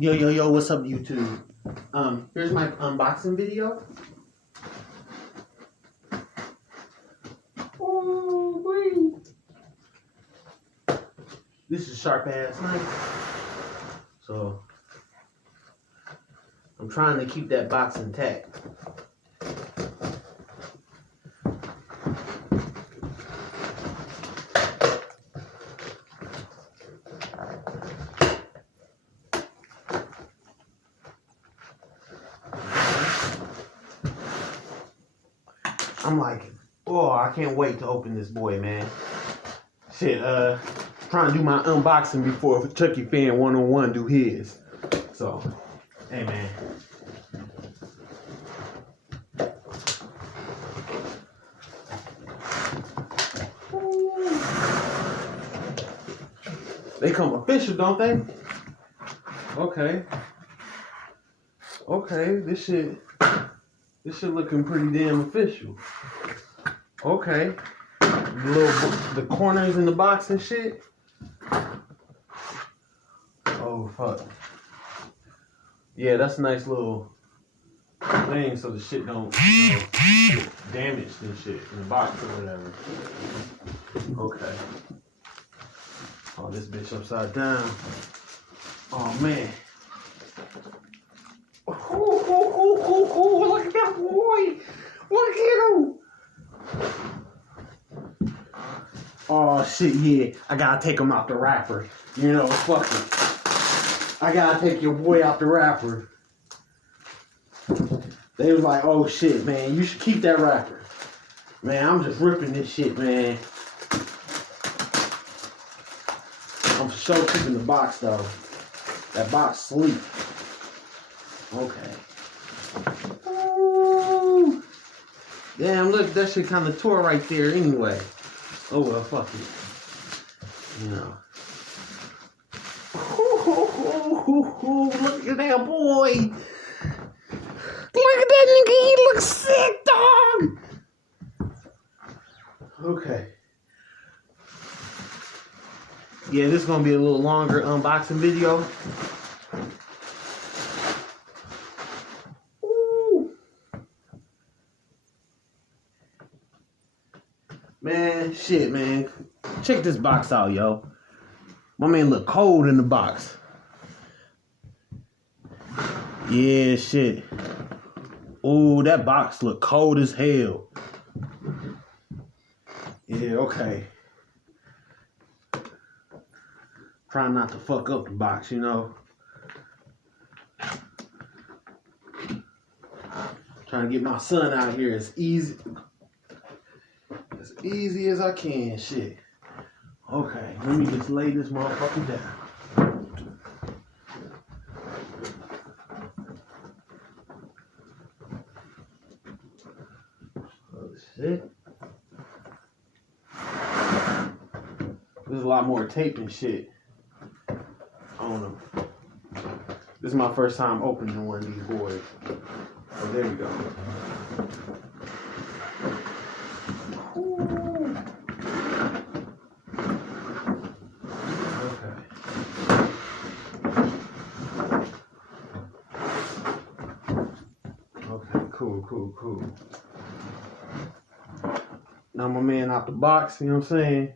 Yo, what's up, YouTube? Here's my unboxing video. Oh, wait. This is a sharp ass knife. So, I'm trying to keep that box intact. I'm like, oh, I can't wait to open this boy, man. Shit, trying to do my unboxing before Chucky Fan 101 do his. So, hey, man. They come official, don't they? Okay. Okay, this shit looking pretty damn official. Okay. The corners in the box and shit. Oh, fuck. Yeah, that's a nice little thing so the shit don't get damaged and shit in the box or whatever. Okay. Oh, this bitch upside down. Oh, man. Look at that boy. Look at him. Oh, shit, yeah. I gotta take him out the wrapper. You know, fuck it. I gotta take your boy out the wrapper. They was like, oh, shit, man. You should keep that wrapper. Man, I'm just ripping this shit, man. I'm for sure keeping the box, though. That box sleep. Okay. Ooh. Damn, look, that shit kind of tore right there anyway. Oh, well, fuck it. You know. Look at that boy. Look at that nigga. He looks sick, dog. Okay. Yeah, this is going to be a little longer unboxing video. Man, shit, man. Check this box out, yo. My man look cold in the box. Yeah, shit. Ooh, that box look cold as hell. Yeah, okay. Trying not to fuck up the box, you know. Trying to get my son out here as easy as I can, shit. Okay, let me just lay this motherfucker down. Oh, shit. There's a lot more tape and shit on them. This is my first time opening one of these boys. Oh, there we go. Cool. Now my man out the box, you know what I'm saying?